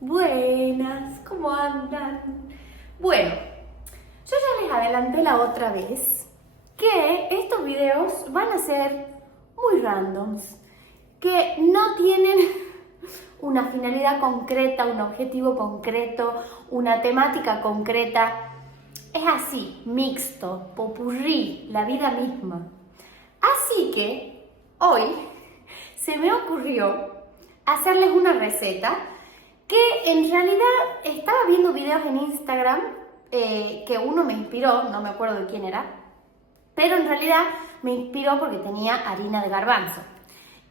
Buenas, ¿cómo andan? Bueno, yo ya les adelanté la otra vez que estos videos van a ser muy randoms, que no tienen una finalidad concreta, un objetivo concreto, una temática concreta. Es así, mixto, popurrí, la vida misma. Así que hoy se me ocurrió hacerles una receta que en realidad estaba viendo videos en Instagram que uno me inspiró, no me acuerdo de quién era, pero en realidad me inspiró porque tenía harina de garbanzo.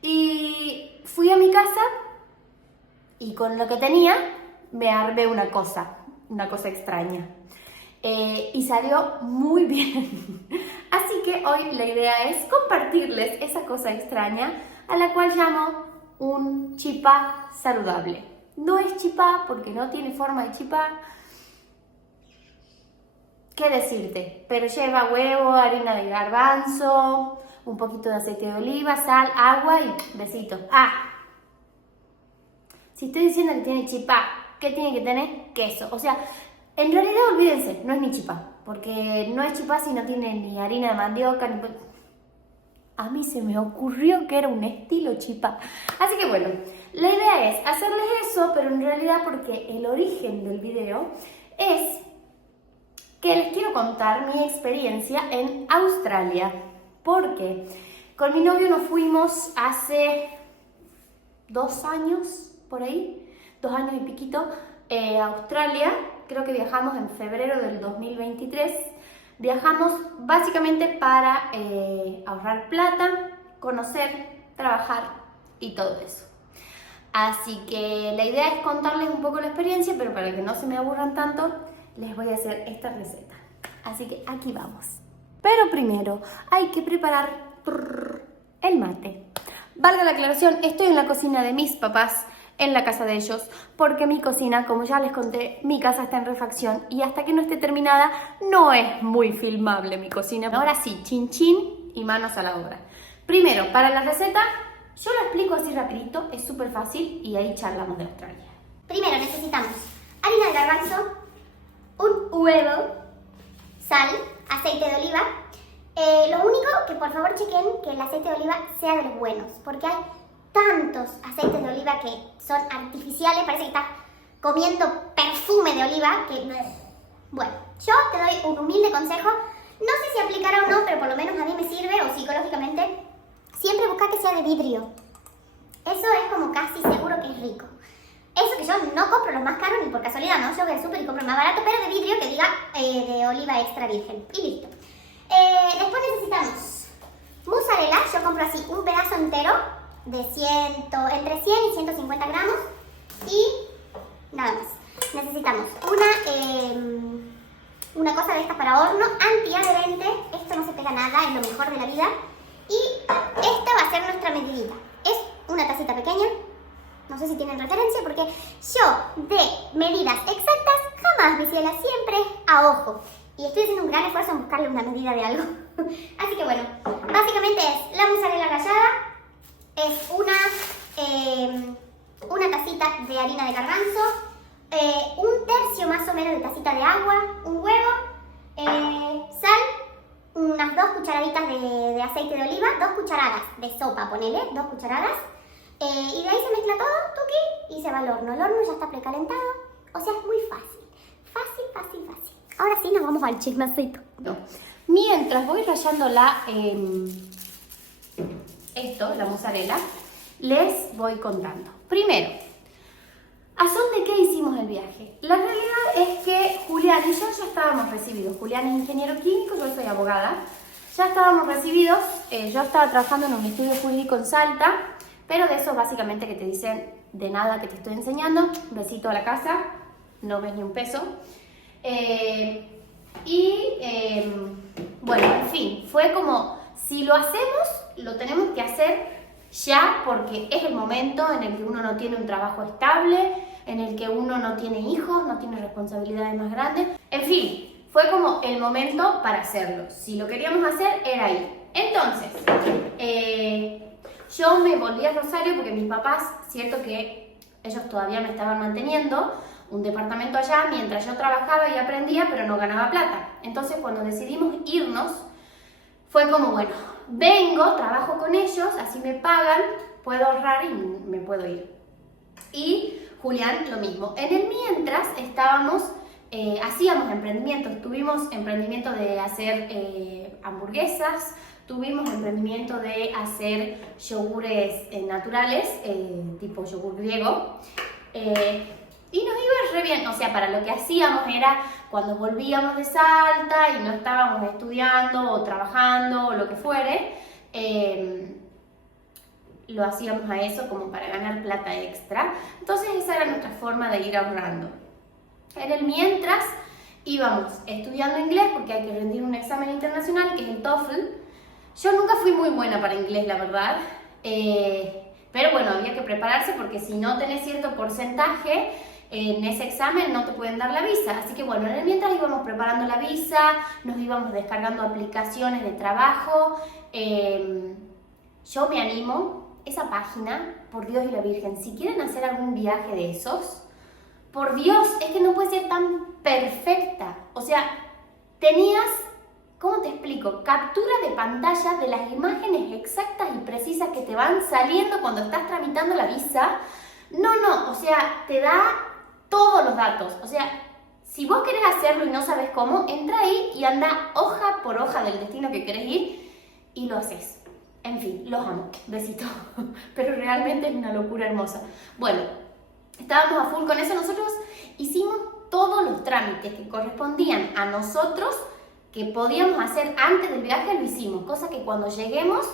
Y fui a mi casa y con lo que tenía me armé una cosa extraña. Y salió muy bien. Así que hoy la idea es compartirles esa cosa extraña a la cual llamo un chipá saludable. No es chipá porque no tiene forma de chipá. ¿Qué decirte? Pero lleva huevo, harina de garbanzo, un poquito de aceite de oliva, sal, agua y besito. Si estoy diciendo que tiene chipá, ¿qué tiene que tener? Queso. O sea, en realidad olvídense, no es ni chipá, porque no es chipá si no tiene ni harina de mandioca, ni... A mí se me ocurrió que era un estilo chipá. Así que bueno, la idea es hacerles eso, pero en realidad porque el origen del video es que les quiero contar mi experiencia en Australia. Porque con mi novio nos fuimos hace 2 años, por ahí, 2 años y piquito, a Australia. Creo que viajamos en febrero del 2023. Viajamos básicamente para ahorrar plata, conocer, trabajar y todo eso. Así que la idea es contarles un poco la experiencia, pero para que no se me aburran tanto, les voy a hacer esta receta. Así que aquí vamos. Pero primero hay que preparar el mate. Valga la aclaración, estoy en la cocina de mis papás, en la casa de ellos, porque mi cocina, como ya les conté, mi casa está en refacción y hasta que no esté terminada no es muy filmable mi cocina. Ahora sí, chin chin y manos a la obra. Primero, para la receta, yo lo explico así rapidito, es súper fácil y ahí charlamos de Australia. Primero necesitamos harina de garbanzo, un huevo, sal, aceite de oliva. Lo único que por favor chequen que el aceite de oliva sea de los buenos, porque hay tantos aceites de oliva que son artificiales, parece que estás comiendo perfume de oliva, que... Bueno, yo te doy un humilde consejo, no sé si aplicará o no, pero por lo menos a mí me sirve, o psicológicamente, siempre busca que sea de vidrio. Eso es como casi seguro que es rico. Eso que yo no compro los más caros ni por casualidad, ¿no? Yo voy al súper y compro el más barato, pero de vidrio que diga de oliva extra virgen. Y listo. Después necesitamos mozzarella, yo compro así un pedazo entero de entre 100 y 150 gramos y nada más. Necesitamos una cosa de estas para horno, antiadherente, esto no se pega nada, es lo mejor de la vida. Y esta va a ser nuestra medidita, es una tacita pequeña, no sé si tienen referencia porque yo de medidas exactas jamás, mi ciela, siempre a ojo. Y estoy haciendo un gran esfuerzo en buscarle una medida de algo. Así que bueno, básicamente es la mozzarella rallada, es una tacita de harina de garbanzo, un tercio más o menos de tacita de agua, un huevo, sal, unas 2 cucharaditas de aceite de oliva, 2 cucharadas de sopa, ponele, 2 cucharadas. Y de ahí se mezcla todo, tuqui, y se va al horno. El horno ya está precalentado, o sea, es muy fácil. Fácil, fácil, fácil. Ahora sí nos vamos al chismecito. Mientras voy rallando la mozzarella, les voy contando. Primero, ¿a son de qué hicimos el viaje? La realidad es que Julián y yo ya estábamos recibidos. Julián es ingeniero químico, yo soy abogada. Ya estábamos recibidos, yo estaba trabajando en un estudio jurídico en Salta, pero de eso básicamente que te dicen de nada que te estoy enseñando, besito a la casa, no ves ni un peso. Bueno, en fin, fue como, si lo hacemos, lo tenemos que hacer ya porque es el momento en el que uno no tiene un trabajo estable, en el que uno no tiene hijos, no tiene responsabilidades más grandes. En fin, fue como el momento para hacerlo. Si lo queríamos hacer, era ahí. Entonces, yo me volví a Rosario porque mis papás, cierto que ellos todavía me estaban manteniendo un departamento allá mientras yo trabajaba y aprendía, pero no ganaba plata. Entonces cuando decidimos irnos, fue como, bueno, vengo, trabajo con ellos, así me pagan, puedo ahorrar y me puedo ir. Y Julián lo mismo. En el mientras estábamos, hacíamos emprendimientos, tuvimos emprendimiento de hacer hamburguesas, tuvimos emprendimiento de hacer yogures naturales, tipo yogur griego, y nos iba re bien. O sea, para lo que hacíamos era cuando volvíamos de Salta y no estábamos estudiando o trabajando o lo que fuere, lo hacíamos a eso como para ganar plata extra. Entonces esa era nuestra forma de ir ahorrando. En el mientras íbamos estudiando inglés porque hay que rendir un examen internacional que es el TOEFL. Yo nunca fui muy buena para inglés, la verdad, pero bueno, había que prepararse porque si no tenés cierto porcentaje en ese examen no te pueden dar la visa. Así que bueno, en el mientras íbamos preparando la visa, nos íbamos descargando aplicaciones de trabajo. Yo me animo, esa página, por Dios y la Virgen, si quieren hacer algún viaje de esos, por Dios, es que no puede ser tan perfecta. O sea, tenías, ¿cómo te explico? Captura de pantalla de las imágenes exactas y precisas que te van saliendo cuando estás tramitando la visa. No, o sea, te da todos los datos. O sea, si vos querés hacerlo y no sabes cómo, entra ahí y anda hoja por hoja del destino que querés ir y lo haces. En fin, los amo, besito. Pero realmente es una locura hermosa. Bueno, estábamos a full con eso. Nosotros hicimos todos los trámites que correspondían a nosotros, que podíamos hacer antes del viaje, lo hicimos. Cosa que cuando lleguemos,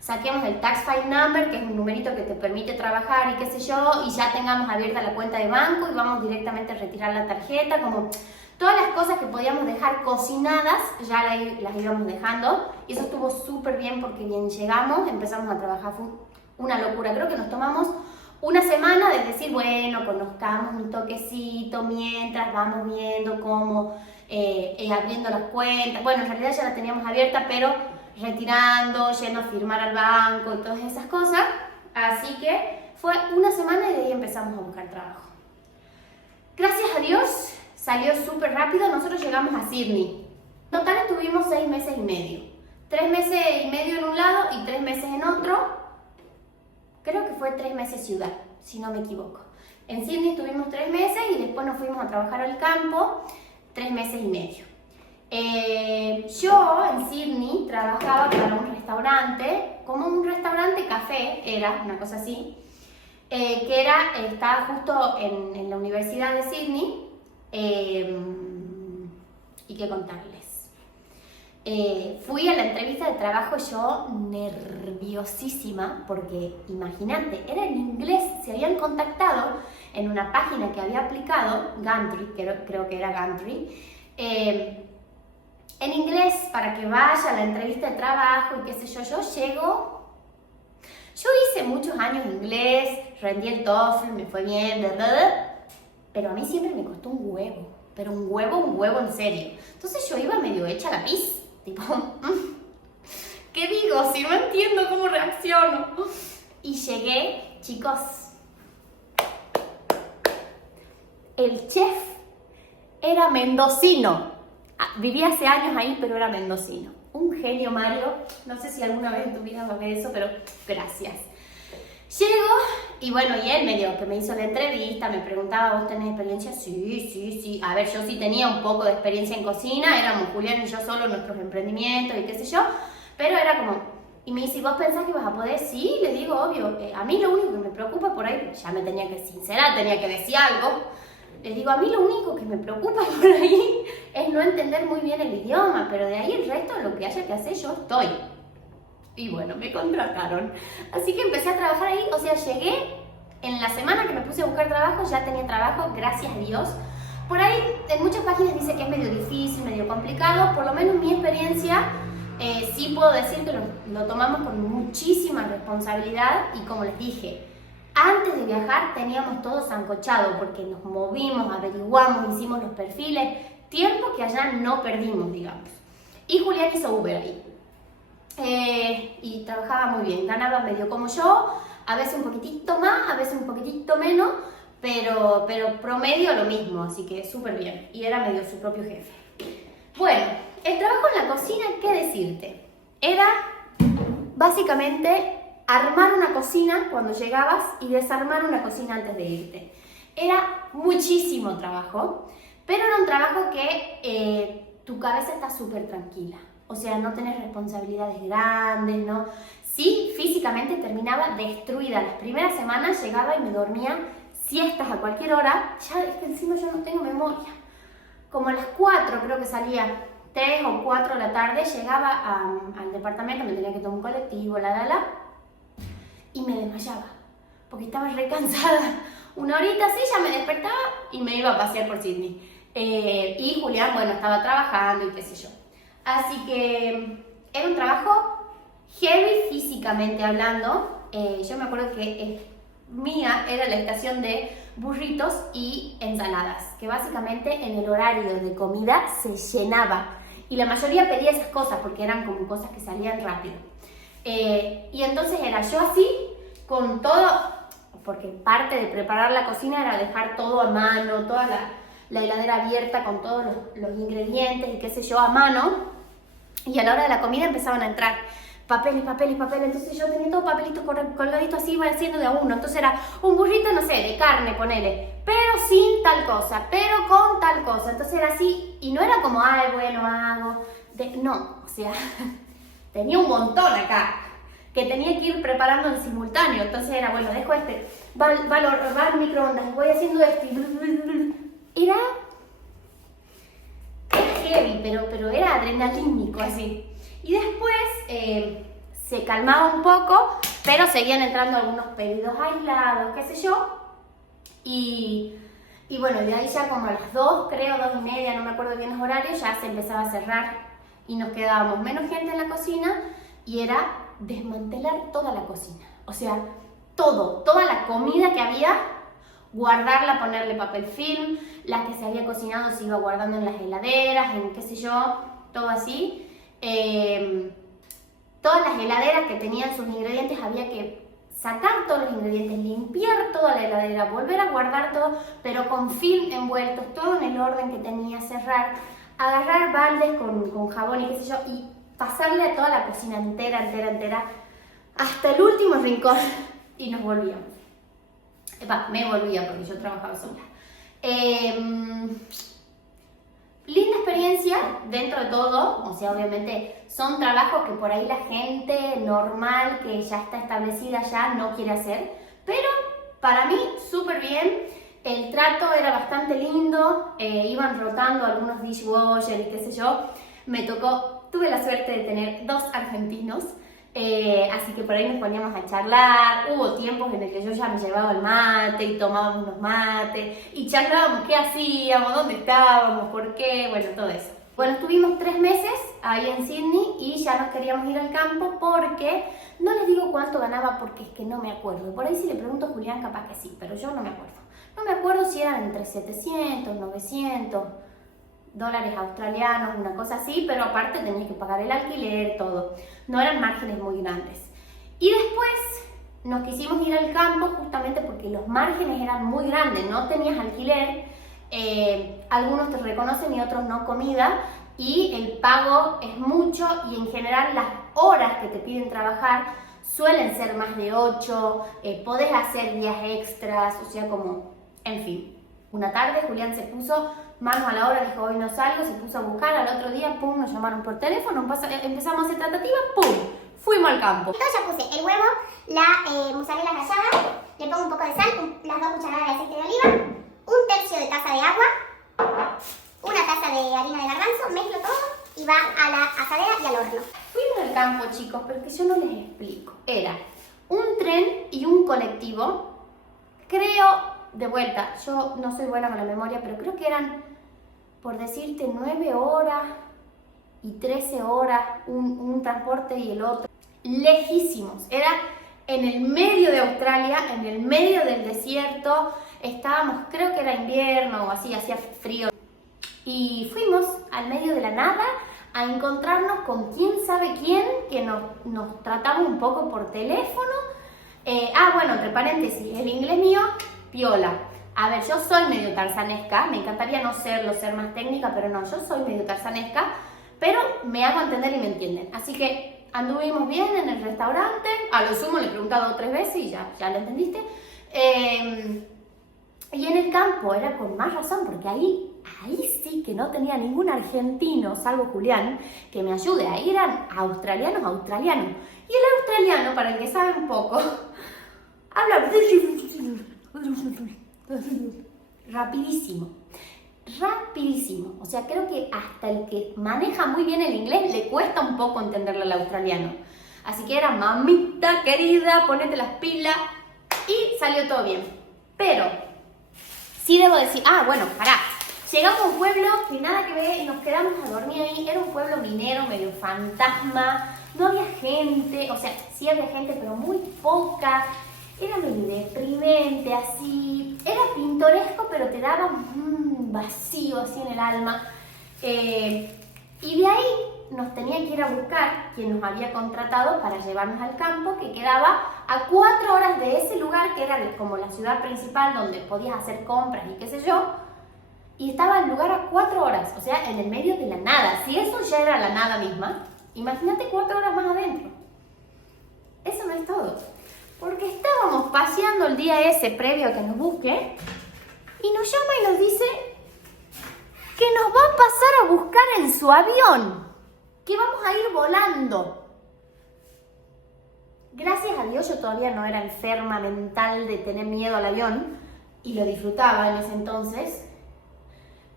saquemos el Tax File Number, que es un numerito que te permite trabajar y qué sé yo, y ya tengamos abierta la cuenta de banco y vamos directamente a retirar la tarjeta, como todas las cosas que podíamos dejar cocinadas, ya las íbamos dejando, y eso estuvo súper bien porque bien llegamos, empezamos a trabajar, fue una locura. Creo que nos tomamos una semana de decir, bueno, conozcamos un toquecito mientras vamos viendo cómo, abriendo las cuentas. Bueno, en realidad ya la teníamos abierta, pero retirando, yendo a firmar al banco y todas esas cosas. Así que fue una semana y de ahí empezamos a buscar trabajo. Gracias a Dios salió súper rápido. Nosotros llegamos a Sydney. En total estuvimos 6 meses y medio. 3 meses y medio en un lado y 3 meses en otro. Creo que fue 3 meses ciudad, si no me equivoco. En Sydney estuvimos 3 meses y después nos fuimos a trabajar al campo 3 meses y medio. Yo en Sydney trabajaba para un restaurante, como un restaurante café, era una cosa así, que estaba justo en la Universidad de Sydney, y qué contarles. Fui a la entrevista de trabajo yo nerviosísima, porque imagínate, era en inglés, se habían contactado en una página que había aplicado, Gumtree, creo que era Gumtree, en inglés para que vaya a la entrevista de trabajo y qué sé yo. Yo hice muchos años inglés, rendí el TOEFL, me fue bien, bla, bla, bla, pero a mí siempre me costó un huevo, pero un huevo en serio. Entonces yo iba medio hecha la pis, tipo, ¿qué digo? Si no entiendo cómo reacciono. Y llegué, chicos, el chef era mendocino. Vivía hace años ahí, pero era mendocino. Un genio, Mario. No sé si alguna vez en tu vida vas a ver eso, pero gracias. Llego y bueno, y él medio que me hizo la entrevista, me preguntaba, ¿vos tenés experiencia? Sí. A ver, yo sí tenía un poco de experiencia en cocina, éramos Julián y yo solo nuestros emprendimientos y qué sé yo, pero era como, y me dice, ¿vos pensás que vas a poder? Sí, le digo, obvio. A mí lo único que me preocupa por ahí, ya me tenía que sincerar, tenía que decir algo. Les digo, a mí lo único que me preocupa por ahí es no entender muy bien el idioma, pero de ahí el resto, lo que haya que hacer, yo estoy. Y bueno, me contrataron. Así que empecé a trabajar ahí, o sea, llegué, en la semana que me puse a buscar trabajo, ya tenía trabajo, gracias a Dios. Por ahí, en muchas páginas dice que es medio difícil, medio complicado, por lo menos mi experiencia, sí puedo decir que lo tomamos con muchísima responsabilidad y como les dije, antes de viajar teníamos todo sancochado porque nos movimos, averiguamos, hicimos los perfiles, tiempo que allá no perdimos, digamos. Y Julián hizo Uber ahí. Y trabajaba muy bien, ganaba medio como yo, a veces un poquitito más, a veces un poquitito menos, pero promedio lo mismo, así que súper bien. Y era medio su propio jefe. Bueno, el trabajo en la cocina, ¿qué decirte? Era básicamente armar una cocina cuando llegabas y desarmar una cocina antes de irte. Era muchísimo trabajo, pero era un trabajo que tu cabeza está súper tranquila. O sea, no tenés responsabilidades grandes, ¿no? Sí, físicamente terminaba destruida. Las primeras semanas llegaba y me dormía siestas a cualquier hora. Ya es que encima yo no tengo memoria. Como a las 4 creo que salía, 3 o 4 de la tarde, llegaba al departamento, me tenía que tomar un colectivo, y me desmayaba, porque estaba re cansada. Una horita así, ya me despertaba y me iba a pasear por Sydney. Y Julián, bueno, estaba trabajando y qué sé yo. Así que era un trabajo heavy físicamente hablando. Yo me acuerdo que mía era la estación de burritos y ensaladas, que básicamente en el horario de comida se llenaba. Y la mayoría pedía esas cosas porque eran como cosas que salían rápido. Y entonces era yo así, con todo, porque parte de preparar la cocina era dejar todo a mano, toda la heladera abierta con todos los ingredientes y qué sé yo a mano. Y a la hora de la comida empezaban a entrar papeles, entonces yo tenía todo papelitos colgaditos así, iba haciendo de a uno. Entonces era un burrito, no sé, de carne, ponele, pero sin tal cosa, pero con tal cosa. Entonces era así, y no era como, ay, bueno, hago, no, o sea, tenía un montón acá, que tenía que ir preparando en simultáneo. Entonces era, bueno, dejo va al microondas, y voy haciendo esto, y era heavy, pero era adrenalínico así. Y después se calmaba un poco, pero seguían entrando algunos pedidos aislados, qué sé yo. Y bueno, de ahí ya como a las 2, creo, 2:30, no me acuerdo bien los horarios, ya se empezaba a cerrar y nos quedábamos menos gente en la cocina y era desmantelar toda la cocina. O sea, toda la comida que había, guardarla, ponerle papel film, la que se había cocinado se iba guardando en las heladeras, en qué sé yo, todo así. Todas las heladeras que tenían sus ingredientes había que sacar todos los ingredientes, limpiar toda la heladera, volver a guardar todo, pero con film envueltos, todo en el orden que tenía, cerrar, agarrar baldes con jabón y qué sé yo, y pasarle a toda la cocina entera, hasta el último rincón, y nos volvíamos. Me volvía porque yo trabajaba sola. Linda experiencia dentro de todo, o sea, obviamente son trabajos que por ahí la gente normal que ya está establecida ya no quiere hacer, pero para mí súper bien, el trato era bastante lindo, iban rotando algunos dishwashers, qué sé yo, tuve la suerte de tener 2 argentinos, así que por ahí nos poníamos a charlar. Hubo tiempos en el que yo ya me llevaba el mate y tomábamos unos mates y charlábamos qué hacíamos, dónde estábamos, por qué, bueno, todo eso. Bueno, estuvimos 3 meses ahí en Sydney y ya nos queríamos ir al campo porque, no les digo cuánto ganaba porque es que no me acuerdo. Por ahí si le pregunto a Julián capaz que sí, pero yo no me acuerdo. No me acuerdo si eran entre 700, 900 dólares australianos, una cosa así, pero aparte tenías que pagar el alquiler, todo. No eran márgenes muy grandes. Y después nos quisimos ir al campo justamente porque los márgenes eran muy grandes, no tenías alquiler, algunos te reconocen y otros no comida, y el pago es mucho y en general las horas que te piden trabajar suelen ser más de 8, podés hacer días extras, o sea, como, en fin. Una tarde Julián se puso manos a la obra, dijo hoy no salgo, se puso a buscar, al otro día, pum, nos llamaron por teléfono, empezamos a hacer tratativas, pum, fuimos al campo. Entonces ya puse el huevo, la mozzarella rallada, le pongo un poco de sal, las 2 cucharadas de aceite de oliva, 1/3 de taza de agua, 1 taza de harina de garbanzo, mezclo todo y va a la asadera y al horno. Fuimos al campo, chicos, pero es que yo no les explico. Era un tren y un colectivo, creo, de vuelta, yo no soy buena con la memoria, pero creo que eran, por decirte, 9 horas y 13 horas, un transporte y el otro. Lejísimos, era en el medio de Australia, en el medio del desierto, estábamos, creo que era invierno o así, hacía frío. Y fuimos al medio de la nada a encontrarnos con quién sabe quién, que nos trataba un poco por teléfono. Bueno, entre paréntesis, el inglés mío, piola. A ver, yo soy medio tarzanesca, me encantaría no serlo, ser más técnica, pero no, yo soy medio tarzanesca, pero me hago entender y me entienden. Así que anduvimos bien en el restaurante, a lo sumo le he preguntado 3 veces y ya lo entendiste. Y en el campo era con más razón, porque ahí sí que no tenía ningún argentino, salvo Julián, que me ayude. Ahí eran australianos. Y el australiano, para el que sabe un poco, habla rapidísimo. O sea, creo que hasta el que maneja muy bien el inglés le cuesta un poco entenderlo al australiano. Así que era, mamita querida, ponete las pilas, y salió todo bien. Pero sí debo decir, bueno, pará. Llegamos a un pueblo que nada que ver y nos quedamos a dormir ahí. Era un pueblo minero, medio fantasma. No había gente, o sea, sí había gente, pero muy poca. Era medio deprimente, así. Era pintoresco, pero te daba un vacío así en el alma. Y de ahí nos tenía que ir a buscar quien nos había contratado para llevarnos al campo, que quedaba a 4 horas de ese lugar, que era como la ciudad principal donde podías hacer compras y qué sé yo. Y estaba el lugar a 4 horas, o sea, en el medio de la nada. Si eso ya era la nada misma, imagínate 4 horas más adentro. Eso no es todo. Porque estábamos paseando el día ese previo a que nos busque y nos llama y nos dice que nos va a pasar a buscar en su avión, que vamos a ir volando. Gracias a Dios yo todavía no era enferma mental de tener miedo al avión y lo disfrutaba en ese entonces.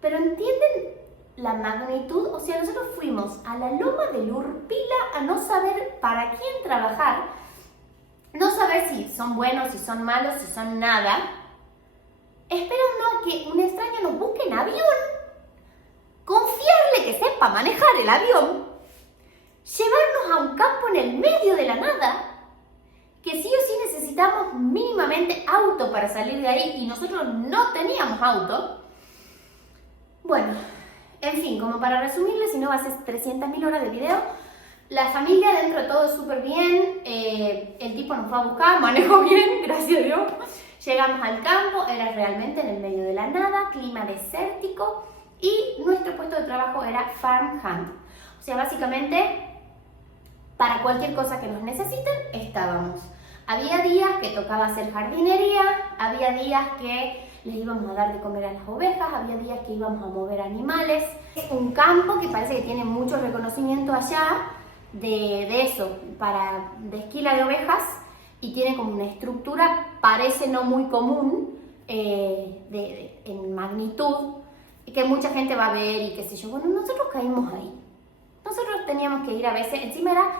Pero ¿entienden la magnitud? O sea, nosotros fuimos a la loma de Lurpila a no saber para quién trabajar, no saber si son buenos, si son malos, si son nada, esperando a que un extraño nos busque en avión, confiarle que sepa manejar el avión, llevarnos a un campo en el medio de la nada, que sí o sí necesitamos mínimamente auto para salir de ahí y nosotros no teníamos auto. Bueno, en fin, como para resumirles, si no va a ser 300.000 horas de video, la familia dentro de todo súper bien, el tipo nos fue a buscar, manejó bien, gracias a Dios. Llegamos al campo, era realmente en el medio de la nada, clima desértico y nuestro puesto de trabajo era farm hand. O sea, básicamente, para cualquier cosa que nos necesiten, estábamos. Había días que tocaba hacer jardinería, había días que les íbamos a dar de comer a las ovejas, había días que íbamos a mover animales. Es un campo que parece que tiene mucho reconocimiento allá de eso, de esquila de ovejas, y tiene como una estructura, parece no muy común, en magnitud, que mucha gente va a ver y qué sé yo. Bueno, nosotros caímos ahí. Nosotros teníamos que ir a veces, encima era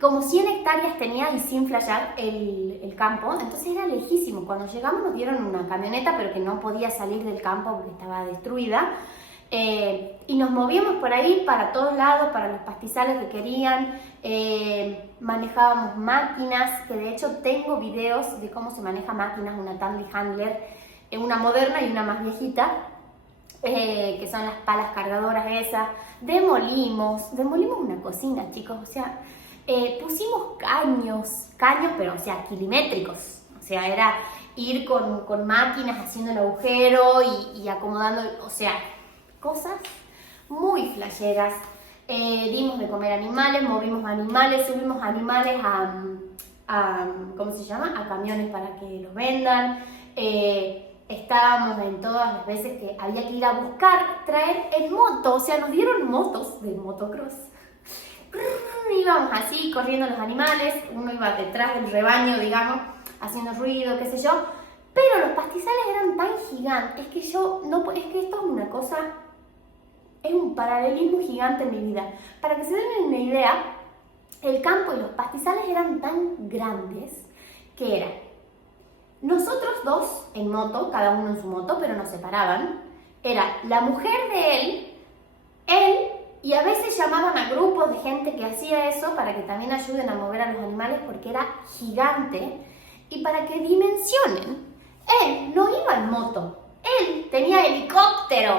como 100 hectáreas tenía y sin flashear el campo, entonces era lejísimo. Cuando llegamos nos dieron una camioneta, pero que no podía salir del campo porque estaba destruida. Y nos movíamos por ahí para todos lados, para los pastizales que querían. Manejábamos máquinas, que de hecho tengo videos de cómo se maneja máquinas, una Tandy Handler, una moderna y una más viejita, que son las palas cargadoras esas. Demolimos una cocina, chicos, o sea, pusimos caños, pero o sea, milimétricos, o sea, era ir con máquinas haciendo el agujero y acomodando, o sea, cosas muy flasheras. Dimos de comer animales, movimos animales, subimos animales a ¿cómo se llama? A camiones para que los vendan. Estábamos en todas las veces que había que ir a buscar, traer en moto, o sea, nos dieron motos de motocross. Íbamos así, corriendo los animales, uno iba detrás del rebaño, digamos, haciendo ruido, qué sé yo, pero los pastizales eran tan gigantes que es que esto es una cosa, es un paralelismo gigante en mi vida. Para que se den una idea, el campo y los pastizales eran tan grandes que era nosotros dos en moto, cada uno en su moto, pero nos separaban, era la mujer de él, y a veces llamaban a grupos de gente que hacía eso para que también ayuden a mover a los animales porque era gigante. Y para que dimensionen, él no iba en moto, él tenía helicóptero,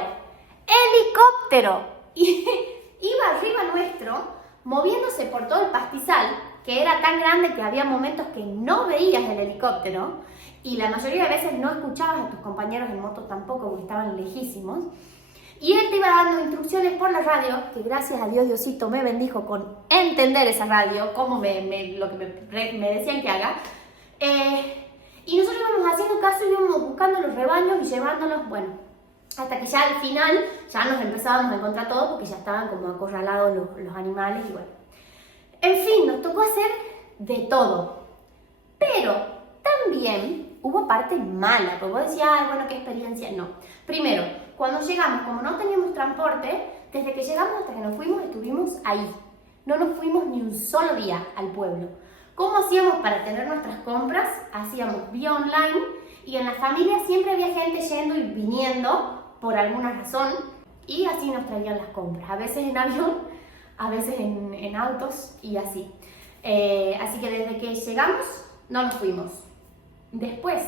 y iba arriba nuestro, moviéndose por todo el pastizal, que era tan grande que había momentos que no veías el helicóptero y la mayoría de veces no escuchabas a tus compañeros en moto tampoco porque estaban lejísimos. Y él te iba dando instrucciones por la radio, que gracias a Dios Diosito me bendijo con entender esa radio, como lo que me decían que haga. Y nosotros íbamos haciendo caso y íbamos buscando los rebaños y llevándolos, bueno, hasta que ya al final ya nos empezábamos a encontrar todos porque ya estaban como acorralados los animales y bueno. En fin, nos tocó hacer de todo. Pero también hubo parte mala, porque vos decías, ay, bueno, qué experiencia. No. Primero, cuando llegamos, como no teníamos transporte, desde que llegamos hasta que nos fuimos, estuvimos ahí. No nos fuimos ni un solo día al pueblo. ¿Cómo hacíamos para tener nuestras compras? Hacíamos vía online y en la familia siempre había gente yendo y viniendo por alguna razón y así nos traían las compras. A veces en avión, a veces en autos y así. Así que desde que llegamos, no nos fuimos. Después,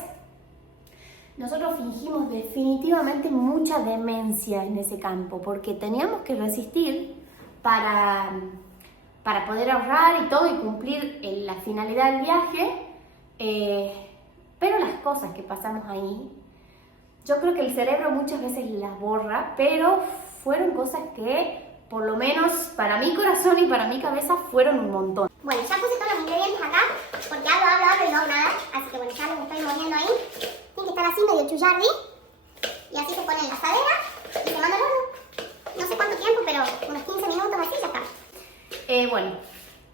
nosotros fingimos definitivamente mucha demencia en ese campo porque teníamos que resistir para poder ahorrar y todo y cumplir la finalidad del viaje, pero las cosas que pasamos ahí, yo creo que el cerebro muchas veces las borra, pero fueron cosas que, por lo menos para mi corazón y para mi cabeza, fueron un montón. Bueno, ya puse todos los ingredientes acá, porque hablo y no hago nada, así que bueno, ya los estoy moviendo ahí. Tiene que estar así, medio chullardi, y así se pone en la asadera y se manda al horno. No sé cuánto tiempo, pero unos 15 minutos así ya está. Bueno,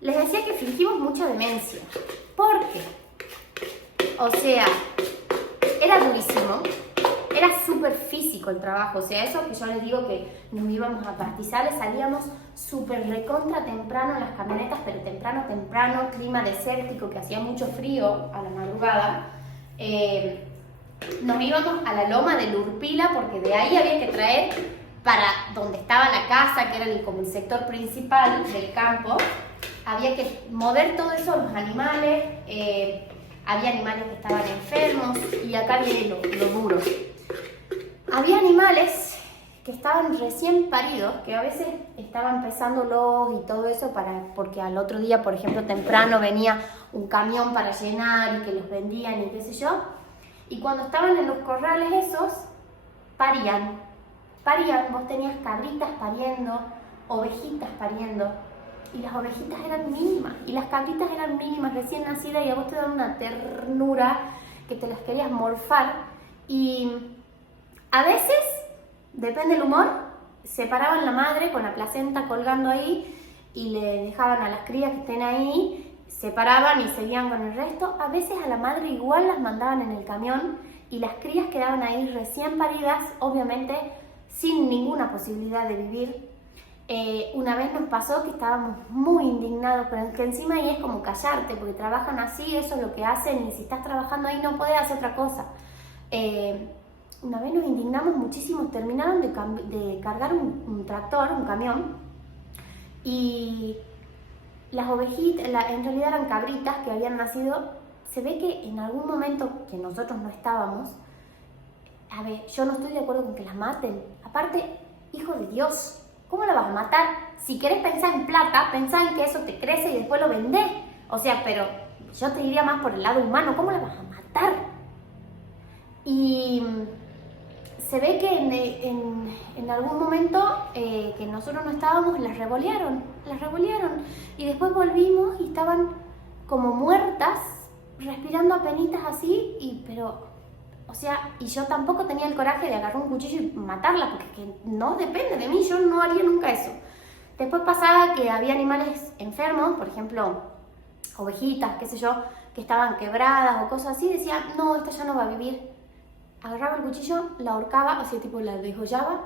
les decía que fingimos mucha demencia, porque, o sea, era durísimo, era súper físico el trabajo, o sea, eso que yo les digo que nos íbamos a pastizales, salíamos súper recontra temprano en las camionetas, pero temprano, clima desértico, que hacía mucho frío a la madrugada. Nos íbamos a la loma de Lurpila, porque de ahí había que traer para donde estaba la casa, que era como el sector principal del campo, había que mover todo eso, los animales, había animales que estaban enfermos y acá viene lo duro. Había animales que estaban recién paridos, que a veces estaban pesándolos y todo eso, porque al otro día, por ejemplo, temprano venía un camión para llenar y que los vendían y qué sé yo, y cuando estaban en los corrales esos, parían, vos tenías cabritas pariendo, ovejitas pariendo, y las ovejitas eran mínimas, y las cabritas eran mínimas, recién nacidas, y a vos te dan una ternura que te las querías morfar, y a veces, depende del humor, separaban la madre con la placenta colgando ahí, y le dejaban a las crías que estén ahí, separaban y seguían con el resto. A veces a la madre igual las mandaban en el camión, y las crías quedaban ahí recién paridas, obviamente, sin ninguna posibilidad de vivir. Una vez nos pasó que estábamos muy indignados, pero es que encima ahí es como callarte, porque trabajan así, eso es lo que hacen, y si estás trabajando ahí no podés hacer otra cosa. Una vez nos indignamos muchísimo, terminaron de cargar un tractor, un camión, y las ovejitas, en realidad eran cabritas que habían nacido. Se ve que en algún momento que nosotros no estábamos, a ver, yo no estoy de acuerdo con que las maten. Aparte, hijo de Dios, ¿cómo la vas a matar? Si querés pensar en plata, pensá en que eso te crece y después lo vendés. O sea, pero yo te diría más por el lado humano, ¿cómo la vas a matar? Y se ve que en algún momento que nosotros no estábamos, las revolearon. Y después volvimos y estaban como muertas, respirando apenitas así, o sea, y yo tampoco tenía el coraje de agarrar un cuchillo y matarla, porque que no depende de mí, yo no haría nunca eso. Después pasaba que había animales enfermos, por ejemplo, ovejitas, qué sé yo, que estaban quebradas o cosas así, decía, no, esta ya no va a vivir. Agarraba el cuchillo, la ahorcaba, o sea, tipo la degollaba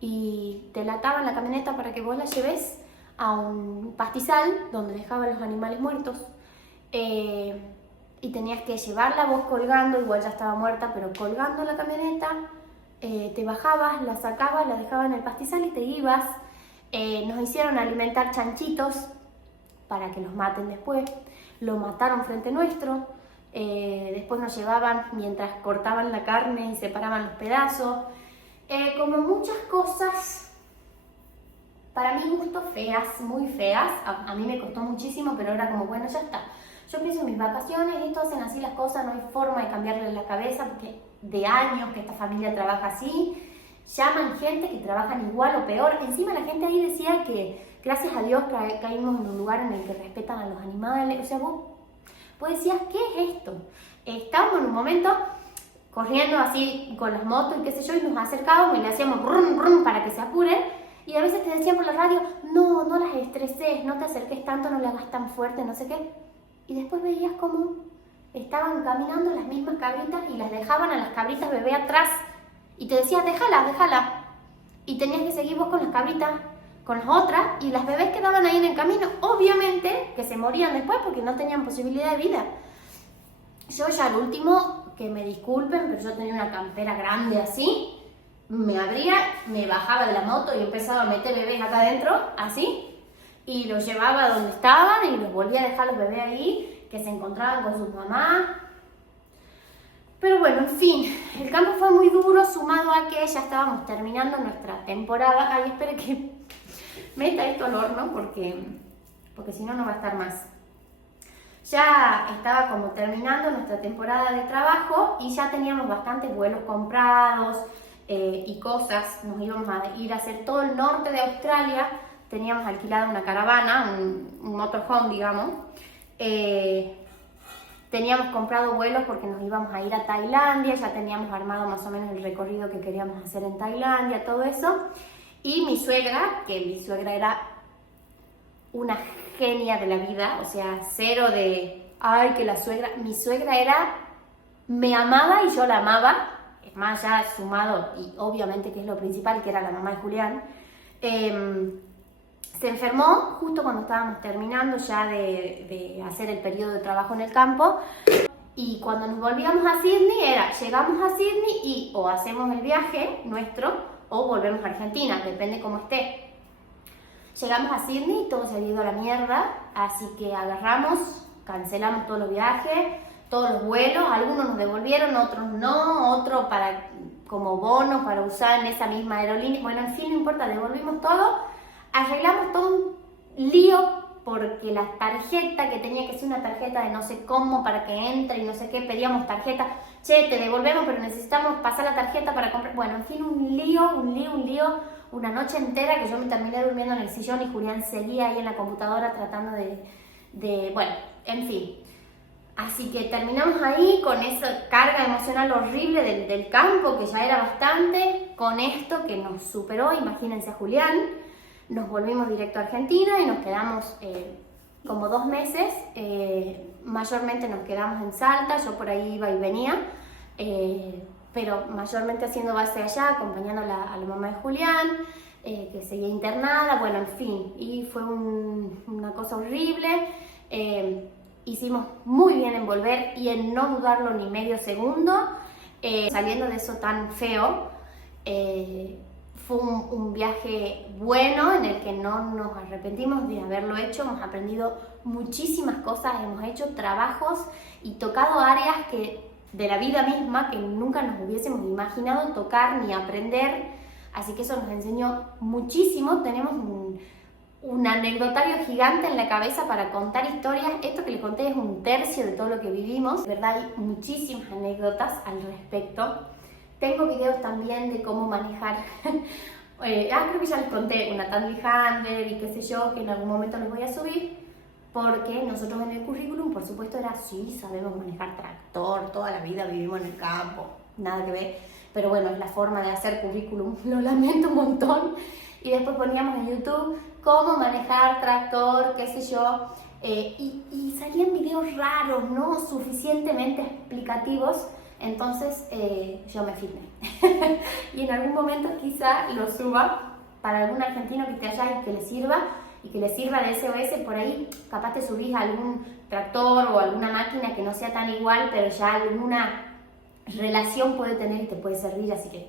y te la ataba en la camioneta para que vos la lleves a un pastizal donde dejaban los animales muertos. Y tenías que llevarla vos colgando, igual ya estaba muerta, pero colgando la camioneta, te bajabas, la sacabas, la dejabas en el pastizal y te ibas. Nos hicieron alimentar chanchitos para que los maten después, lo mataron frente nuestro, después nos llevaban mientras cortaban la carne y separaban los pedazos, como muchas cosas para mi gusto, feas, muy feas. A mí me costó muchísimo, pero era como, bueno, ya está. Yo pienso en mis vacaciones, esto hacen así las cosas, no hay forma de cambiarle la cabeza, porque de años que esta familia trabaja así, llaman gente que trabajan igual o peor. Encima la gente ahí decía que gracias a Dios caímos en un lugar en el que respetan a los animales. O sea, vos decías, ¿qué es esto? Estábamos en un momento corriendo así con las motos y qué sé yo, y nos acercábamos y le hacíamos rum rum para que se apuren. Y a veces te decían por la radio, no las estreses, no te acerques tanto, no le hagas tan fuerte, no sé qué. Y después veías cómo estaban caminando las mismas cabritas y las dejaban a las cabritas bebé atrás. Y te decían, déjala. Y tenías que seguir vos con las cabritas, con las otras, y las bebés quedaban ahí en el camino. Obviamente que se morían después porque no tenían posibilidad de vida. Yo ya al último, que me disculpen, pero yo tenía una campera grande así, me abría, me bajaba de la moto y empezaba a meter bebés acá adentro, así, y los llevaba donde estaban y los volvía a dejar los bebés ahí, que se encontraban con sus mamás. Pero bueno, en fin, el campo fue muy duro, sumado a que ya estábamos terminando nuestra temporada. Ay, espere que meta esto al horno porque si no, no va a estar más. Ya estaba como terminando nuestra temporada de trabajo y ya teníamos bastantes vuelos comprados y cosas. Nos íbamos a ir a hacer todo el norte de Australia. Teníamos alquilada una caravana, un motorhome, digamos. Teníamos comprado vuelos porque nos íbamos a ir a Tailandia, ya teníamos armado más o menos el recorrido que queríamos hacer en Tailandia, todo eso. Y mi suegra era una genia de la vida, o sea, cero de, ay, que la suegra. Mi suegra me amaba y yo la amaba, es más, ya sumado, y obviamente que es lo principal, que era la mamá de Julián. Se enfermó justo cuando estábamos terminando ya de hacer el periodo de trabajo en el campo, y cuando nos volvíamos a Sydney llegamos a Sydney y o hacemos el viaje nuestro o volvemos a Argentina, depende cómo esté. Llegamos a Sydney y todo se había ido a la mierda, así que cancelamos todos los viajes, todos los vuelos, algunos nos devolvieron, otros no, otros como bonos para usar en esa misma aerolínea. Bueno, en fin, no importa, devolvimos todo. Arreglamos todo un lío porque la tarjeta, que tenía que ser una tarjeta de no sé cómo para que entre y no sé qué, pedíamos tarjeta, che, te devolvemos pero necesitamos pasar la tarjeta para comprar. Bueno, en fin, un lío, una noche entera que yo me terminé durmiendo en el sillón y Julián seguía ahí en la computadora tratando bueno, en fin. Así que terminamos ahí con esa carga emocional horrible del campo, que ya era bastante, con esto que nos superó, imagínense a Julián. Nos volvimos directo a Argentina y nos quedamos como 2 meses, mayormente nos quedamos en Salta, yo por ahí iba y venía, pero mayormente haciendo base allá, acompañando a la mamá de Julián, que seguía internada, bueno, en fin, y fue una cosa horrible. Hicimos muy bien en volver y en no dudarlo ni medio segundo, saliendo de eso tan feo. Fue un viaje bueno en el que no nos arrepentimos de haberlo hecho, hemos aprendido muchísimas cosas, hemos hecho trabajos y tocado áreas de la vida misma que nunca nos hubiésemos imaginado tocar ni aprender, así que eso nos enseñó muchísimo. Tenemos un anecdotario gigante en la cabeza para contar historias. Esto que les conté es 1/3 de todo lo que vivimos, de verdad hay muchísimas anécdotas al respecto. Tengo videos también de cómo manejar, creo que ya les conté, una Tandem Handler y qué sé yo, que en algún momento les voy a subir, porque nosotros en el currículum, por supuesto, era sí, sabemos manejar tractor, toda la vida vivimos en el campo, nada que ver, pero bueno, es la forma de hacer currículum, lo lamento un montón. Y después poníamos en YouTube cómo manejar tractor, qué sé yo, y salían videos raros, no suficientemente explicativos. Entonces yo me filmé y en algún momento quizá lo suba para algún argentino que esté allá y que le sirva de SOS. Por ahí capaz te subís a algún tractor o alguna máquina que no sea tan igual, pero ya alguna relación puede tener y te puede servir, así que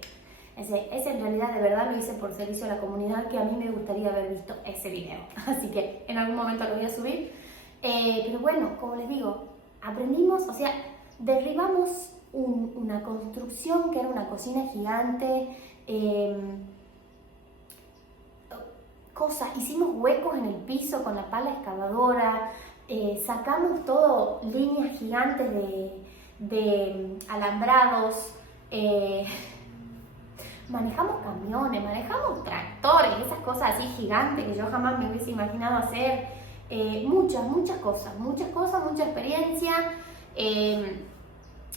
ese en realidad de verdad lo hice por servicio a la comunidad, que a mí me gustaría haber visto ese video, así que en algún momento lo voy a subir. Pero bueno, como les digo, aprendimos, o sea, derribamos una construcción que era una cocina gigante, cosas, hicimos huecos en el piso con la pala excavadora, sacamos todo, líneas gigantes de alambrados, manejamos camiones, manejamos tractores, esas cosas así gigantes que yo jamás me hubiese imaginado hacer, muchas cosas, mucha experiencia.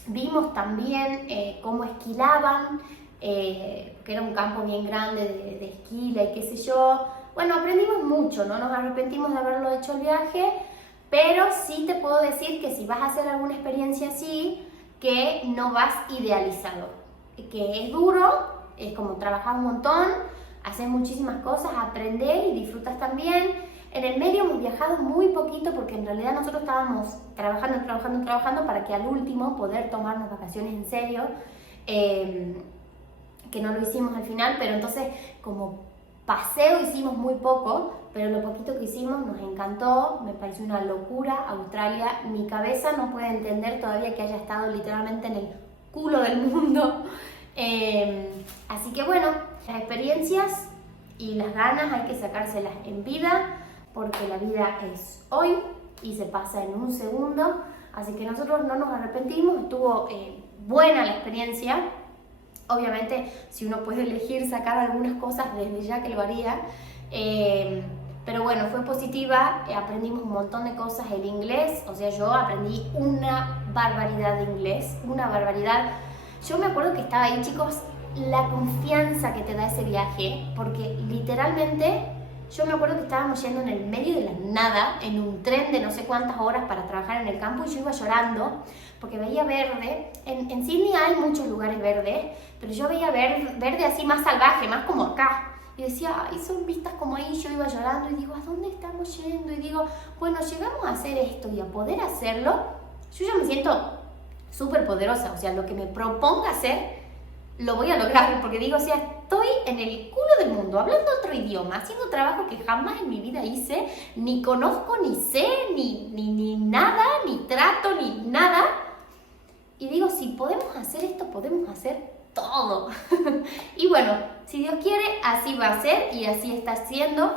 Vimos también cómo esquilaban, que era un campo bien grande de esquila y qué sé yo. Bueno, aprendimos mucho, no nos arrepentimos de haberlo hecho el viaje, pero sí te puedo decir que si vas a hacer alguna experiencia así, que no vas idealizado, que es duro, es como trabajar un montón, haces muchísimas cosas, aprendés y disfrutas también. En el medio hemos viajado muy poquito porque en realidad nosotros estábamos trabajando para que al último poder tomarnos vacaciones en serio, que no lo hicimos al final, pero entonces como paseo hicimos muy poco, pero lo poquito que hicimos nos encantó, me pareció una locura. Australia, mi cabeza no puede entender todavía que haya estado literalmente en el culo del mundo. Así que bueno, las experiencias y las ganas hay que sacárselas en vida, porque la vida es hoy y se pasa en un segundo, así que nosotros no nos arrepentimos, estuvo buena la experiencia. Obviamente, si uno puede elegir sacar algunas cosas, desde ya que lo haría, pero bueno, fue positiva, aprendimos un montón de cosas, el inglés, o sea, yo aprendí una barbaridad de inglés, una barbaridad. Yo me acuerdo que estaba ahí, chicos, la confianza que te da ese viaje, porque literalmente yo me acuerdo que estábamos yendo en el medio de la nada, en un tren de no sé cuántas horas para trabajar en el campo, y yo iba llorando porque veía verde. En Sydney hay muchos lugares verdes, pero yo veía verde así más salvaje, más como acá. Y decía, ay, son vistas como ahí. Yo iba llorando y digo, ¿a dónde estamos yendo? Y digo, bueno, llegamos a hacer esto y a poder hacerlo, yo ya me siento súper poderosa. O sea, lo que me proponga hacer, lo voy a lograr, porque digo, o sea, estoy en el culo del mundo, hablando otro idioma, haciendo trabajo que jamás en mi vida hice, ni conozco, ni sé, ni nada, ni trato, ni nada. Y digo, si podemos hacer esto, podemos hacer todo. Y bueno, si Dios quiere, así va a ser y así está siendo.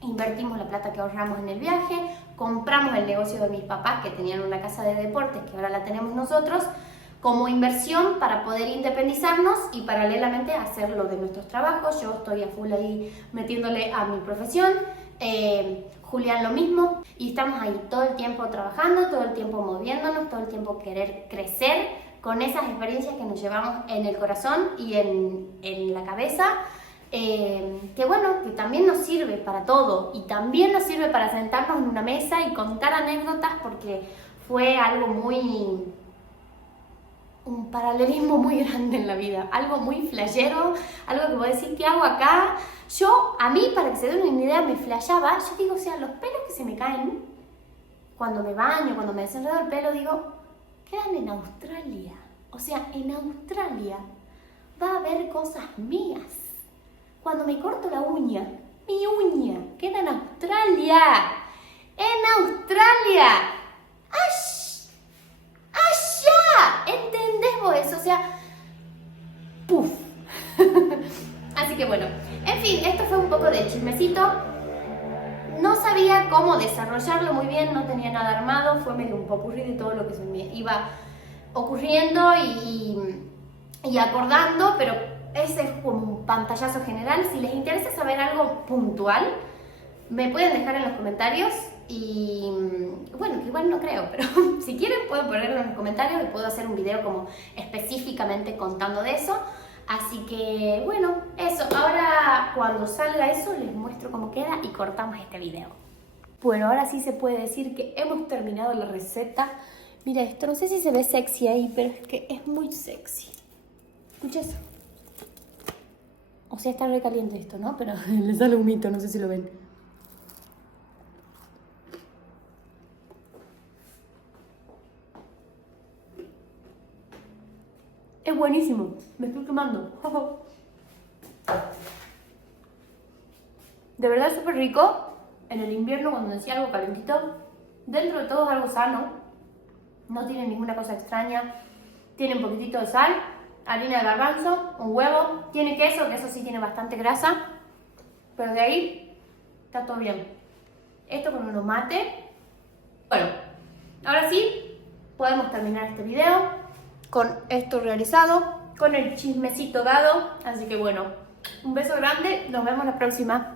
Invertimos la plata que ahorramos en el viaje, compramos el negocio de mis papás, que tenían una casa de deportes, que ahora la tenemos nosotros, como inversión para poder independizarnos y paralelamente hacer lo de nuestros trabajos. Yo estoy a full ahí metiéndole a mi profesión, Julián lo mismo, y estamos ahí todo el tiempo trabajando, todo el tiempo moviéndonos, todo el tiempo querer crecer con esas experiencias que nos llevamos en el corazón y en la cabeza, que bueno, que también nos sirve para todo y también nos sirve para sentarnos en una mesa y contar anécdotas, porque fue algo un paralelismo muy grande en la vida, algo muy flashero, algo que voy a decir, ¿qué hago acá? A mí, para que se den una idea, me flashaba, yo digo, o sea, los pelos que se me caen, cuando me baño, cuando me desenredo el pelo, digo, quedan en Australia. O sea, en Australia va a haber cosas mías. Cuando me corto la uña, mi uña queda en Australia. ¡En Australia! ¡Allá! ¿Entendés vos eso? O sea, ¡puf! Así que bueno, en fin, esto fue un poco de chismecito. No sabía cómo desarrollarlo muy bien, no tenía nada armado, fue medio un popurrí de todo lo que se me iba ocurriendo y acordando, pero ese es como un pantallazo general. Si les interesa saber algo puntual, me pueden dejar en los comentarios y bueno, que igual no creo, pero si quieren pueden ponerlo en los comentarios y puedo hacer un video como específicamente contando de eso. Así que bueno, eso. Ahora cuando salga eso les muestro cómo queda y cortamos este video. Bueno, ahora sí se puede decir que hemos terminado la receta. Mira esto, no sé si se ve sexy ahí, pero es que es muy sexy. Escucha eso. O sea, está recaliente esto, ¿no? Pero le sale humito, no sé si lo ven. Es buenísimo, me estoy quemando. De verdad es súper rico. En el invierno, cuando decía algo calentito, dentro de todo es algo sano. No tiene ninguna cosa extraña. Tiene un poquitito de sal, harina de garbanzo, un huevo. Tiene queso, que eso sí tiene bastante grasa. Pero de ahí, está todo bien. Esto con unos mate. Bueno, ahora sí, podemos terminar este video con esto realizado, con el chismecito dado. Así que bueno, un beso grande, nos vemos la próxima.